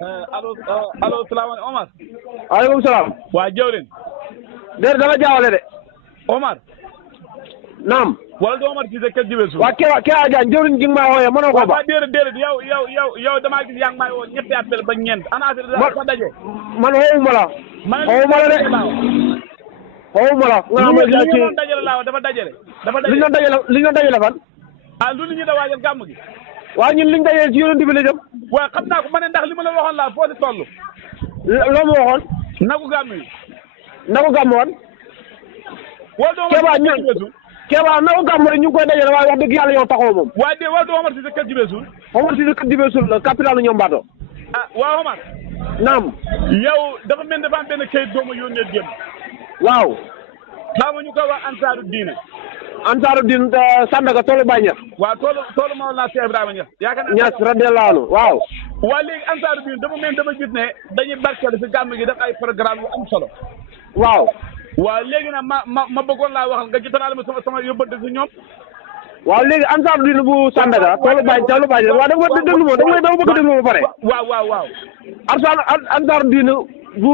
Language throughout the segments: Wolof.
allo salaamaaleykum Omar. waaleykum salaam. waa jëwrin. déedéet dama jaawale de. Omar. naam. wala du Omar Cissé kër Jibe Suuf. waa Kelle Diagne jëwriñ gi nga maa wooyee mënoo ko ba. waaw déedéet yow damaa gis yaa ngi may woo ñetti appel ba ñeent. ana affaire daal fa daje. man xoowuma la. xoowuma la de. xoowuma la. nga xam ne li ñu doon dajale laaw dafa dajale. li ñu doon dajale fan. ah lu nit ñi da waajal gàmm gi. waaw ñun liñ dajale ci yonent bi la jëm. waaw xam naa ko ma ne ndax li ma la waxoon laa foo si toll. loo ma waxoon. nagu gàmm yi. nagu gàmm woon. wala doo Omar Cissé kër Jibe Suuf. Kéba nagu gàmm rek ñu ngi koy dajale waaye wax dëgg yàlla yow taxaw moom. waaye de wala doo Omar Cissé kër Jibe Suuf. Omar Cissé kër Jibe Suuf la capitalu ñoom Bato. ah waaw Omar. naam. yow dafa mel dafa am benn kayit doomu yónnee démb. waaw. xaama ñu koy wax ansaaru diine. ansaaru diin Sandaga toolu Baye Niass. waaw toolu Mawlana Cheikh Ibrahima Niass. yaakaar naa Niass radiyallaahu anhu waaw. waa léegi ansaaru diine dafa mel dama gis ne dañuy barkeel si gàmm gi def ay programme yu am solo. waaw. waaw léegi nag ma bëggoon laa waxal nga jotalaale ma sama yóbbante si ñoom. waaw léegi ansaaru diin bu Sandaga toolu Baye Niass waaw da nga ma déglu ma dama bëgg a déglu ma ba pare. waaw. ansaaru diin bu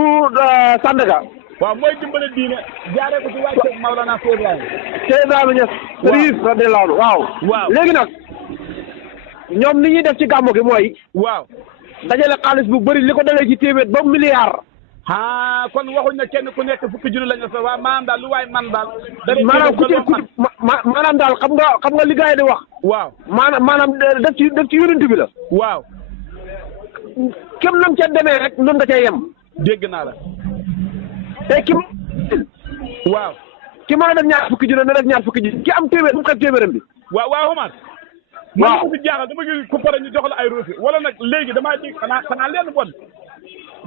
Sandaga. waaw mooy dimbale diine jaaree ko ci wàcce Mawlana Cheikh Ibrahima. Cheikh Ibrahima Niass. Sërif radiyallaahu anhu waaw. waaw léegi nag ñoom li ñuy def ci gàmmu gi mooy. waaw. dajale xaalis bu bëri li ko dalee ci téeméer ba milliard. ah kon waxuñ ne kenn ku nekk fukki junni lañ la sa waaw maanaam daal lu waay man daal. maanaam maanaam daal xam nga li gars yi di wax. waaw maanaam def ci yonent bi la. waaw. kem nam ca demee rek noonu nga cay yem. dégg naa la. te ki waaw. ki mën a def ñaar fukki junni na def ñaar fukki junni ki am téeméer bu mu xeeb téeméeram bi. waaw Omar. waaw man fi jaaxal dama gis ku pare ñu jox la ay rosi wala nag léegi damaa dégg xanaa leen bon.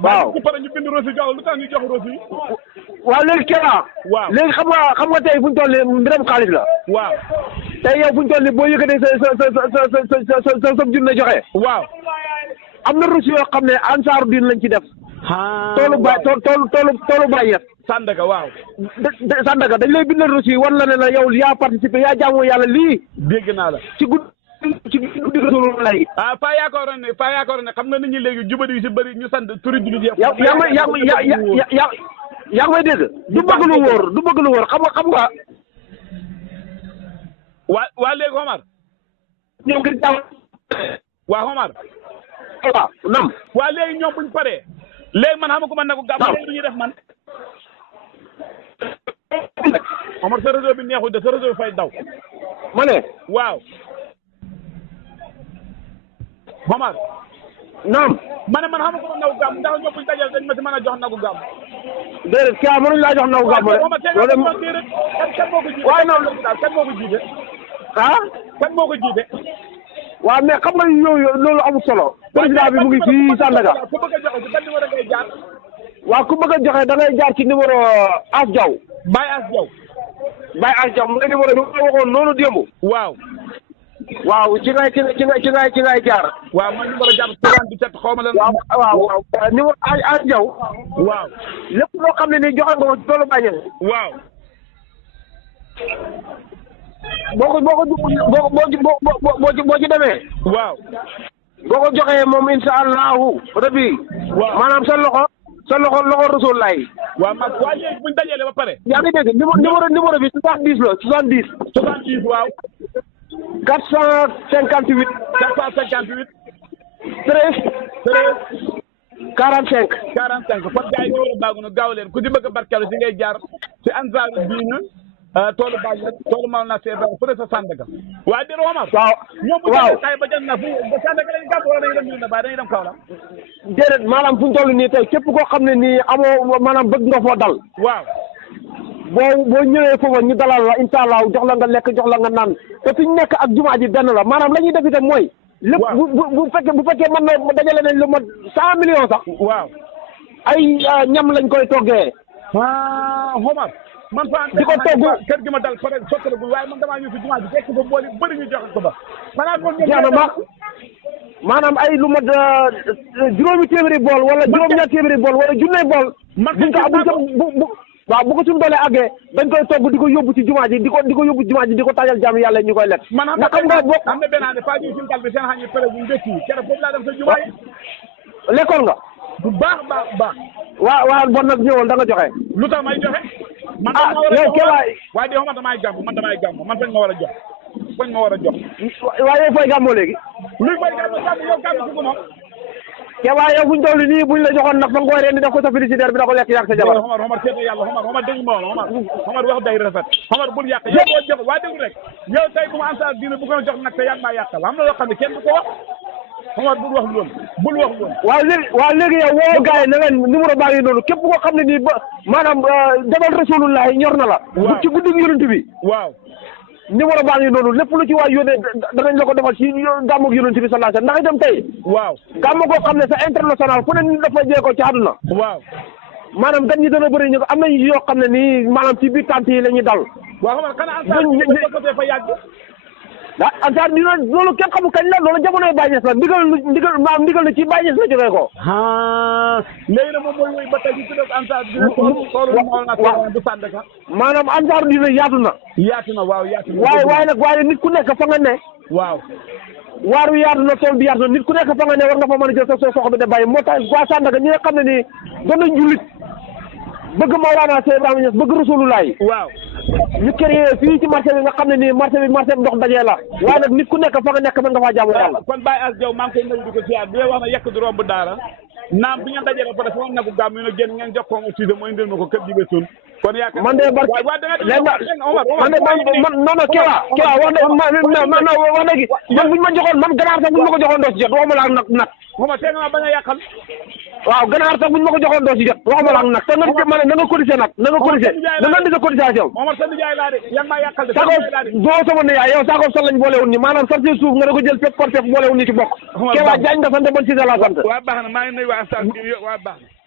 waaw ku pare ñu bind rosi jox la lu tax ñu jox rosi yi. waaw léegi Kéba. waaw léegi xam nga tey fu ñu toll nii mbiram xaalis la. waaw. tey yow fu ñu toll nii boo yëkkatee sa junne joxe. waaw. am na rosi yoo xam ne ansaaru diin lañ ci def. toolu Baye Niass. Sandaga waaw. Sandaga dañ lay bindal reçu wan la ne la yow yaa participé yaa jaamu yàlla lii. dégg naa la. ci guddi lay. faa yaakaaroon ne xam nga nit ñi léegi jubadi yu si bëri ñu sant turi jullit yëpp. yaa ngi may dégg. du bëgg lu wóor xam nga. waa léegi Omar. ñoom ngir jaamu. waa Omar. waaw nam. waa léegi ñoom buñ paree. léegi man xam nga ko man nagu gàmm. waaw léegi du ñuy def man. Omar sa réseau bi neexul de sa réseau bi fay daw. ma ne. waaw. Omar. naam. ma ne man xam nga ko man nagu gàmm ndax ñoom buñ dajale dañ ma si mën a jox nagu gàmm. déedéet kii mënuñ laa jox nagu gàmm de. loolu de kan moo ko jiite. waaye noonu kan moo ko jiite. ah. kan moo ko jiite. waaw mais xam nga yooyu loolu amul solo. président bi mu ngi fii Sandaga. ku bëgg a joxe ci ban numéro ngay jaar. waaw ku bëgg a joxe da ngay jaar ci numéro As Diaw. Baye As Diaw. Baye As Diaw mu ngi numéro bi ma waxoon noonu démb. waaw. waaw ci ngay jaar. waaw man numéro jàpp 77 xaw ma lan. waaw numéro As Diaw. waaw. lépp loo xam ne nii joxe nga ko ci toolu Baye Niass. waaw. boo ci demee. waaw. boo ko joxee moom incha allahu rabbi. waaw maanaam sa loxo Rasul laay. waaw man waa léegi buñ dajalee ba pare. yaa ngi dégg numéro bi 70 la 70. 70 waaw. 458. 458. 13. 45. 45 kon gars yi numéro baagu na gaaw leen ku ci bëgg a barkeelu si ngay jaar si ansaaru diine toolu Baye Niass toolu Mawlana Cheikh Ibrahima fële sa Sandaga. waa déedéet Omar. waaw ñoom bu ñu xayma ba jënd na fu Sandaga lañu gàpp wala dañuy dem Medina Baye dañuy dem Kaolack. déedéet maanaam fu ñu toll nii tey képp koo xam ne nii amoo maanaam bëgg nga foo dal. waaw. boo ñëwee foofa ñu dalal la incha allah jox la nga lekk jox la nga naan te fi ñu nekk ak jumaa ji benn la maanaam la ñuy def itam mooy. lépp bu fekkee mën na dajale nañ lu mat 100 millions sax. waaw. ay ñam lañ koy toggee. Omar. man fa di ko togg kër gi ma dal pare sottalagul waaye man damaa ñëw si jumaa ji fekk fa booli bëri ñu joxe ko ba. maanaam ay lu mat juróomi téeméeri bool wala juróom-ñaar téeméeri bool wala junney bool. waaw bu ko suñu doole àggee dañ koy togg di ko yóbbu ci jumaa ji di ko yóbbu ci jumaa ji di ko tajal jàmm yàlla ñu koy lekk. man xam nga bokk am na benn année Fatou Sine Kal bi seen xañ yi pare bu njëkk yi keroog foofu laa dem sa jumaa yi. lekkoon nga. bu baax baax. waaw bon nag ñëwoon da nga joxe. lu tax may joxe. man yow Kéba waaye de xamal damay gàmm man fañ ma war a jox fañ ma war a jox. waaye fooy gàmmoo léegi. luy fooy gàmm yow gàmm si moom. Kéba yow buñ toll nii buñ la joxoon nag fa nga koy rendi def ko sa frigidaire bi da ko lekk yàq sa jabar. Omar seeta yàlla Omar dégg ma Omar wax day rafet Omar bul yàq yow boo jox waa déglu rek yow tey bu ma Ansar Dine bu ko jox nag te yaa ngi maa yàqal am na loo xam ne kenn du ko wax Omar bul wax loolu. waaw léegi yow woo gars yi ne leen numéro baa ngi noonu képp koo xam ne nii ba maanaam demal Rasulullah ñor na la. waaw bu ci guddi yonent bi. waaw. numéro baa ngi noonu lépp lu ci waay yónnee danañ la ko defal ci gàmmu yonent bi sallallahu alayhi wasallam ndax itam tey. waaw gàmmu koo xam ne sa international fu ne nit dafa jee ko ci àdduna. waaw. maanaam gan ñi dana bëri ñu ko am nañu yoo xam ne nii maanaam ci biir tànt yi la ñuy dal. waaw xam nga xanaa Ansar fa yàgg. Ansar Dine loolu kenn xamul kañ la loolu jamonoy Baye Niass la ndigal na ci Baye Niass la jógee ko. léegi nag moom mooy woy ba tey ci tudd Ansar Dine du Sandaga. maanaam Ansar Dine yaatu na. waaw. waaye nit ku nekk fa nga ne. waaw. waar wi yaatu na tool bi yaatu na nit ku nekk fa nga ne war nga fa mën a jël sa soxla bi de bàyyi moo tax waa Sandaga ñi nga xam ne nii doon nañ jullit bëgg Mawlana Cheikh Ibrahima Niass bëgg Rasulullah. waaw. ñu créé fii ci marché bi nga xam ne nii marché bi ndox dajee la waaye nag nit ku nekk fa nga nekk mën nga faa jaamu yàlla. kon Baye As Diaw maa ngi koy nuyu di ko ziar bi wax na yekk du romb daara naam bi ngeen dajee ba pare sama nagu gàmm yu ne génn ngeen jox ko utilisé mooy indil ma ko kër jibe sun kon yaakaar man de barke man non Kéba wax dëgg man buñ ma joxoon man ganaar sax buñ ma ko joxoon doo ci jot waxuma la ak nag mooma tee nga bañ a yàqal waaw ganaar sax buñ ma ko joxoon doo ci jot waxuma la ak nag te na nga cotisé nag na nga cotisé na nga di sa cotisation Omar sa nijaay laa de yaa ngi maa yàqal de doo sama nijaay yow saako sol lañ boolewul ni maanaam sax si suuf nga da ko jël pep par pep boolewul ni ci bokk Kéba Diagne nga sant man si la sant waa baax na maa ngi nuyu waa Ansar waa baax na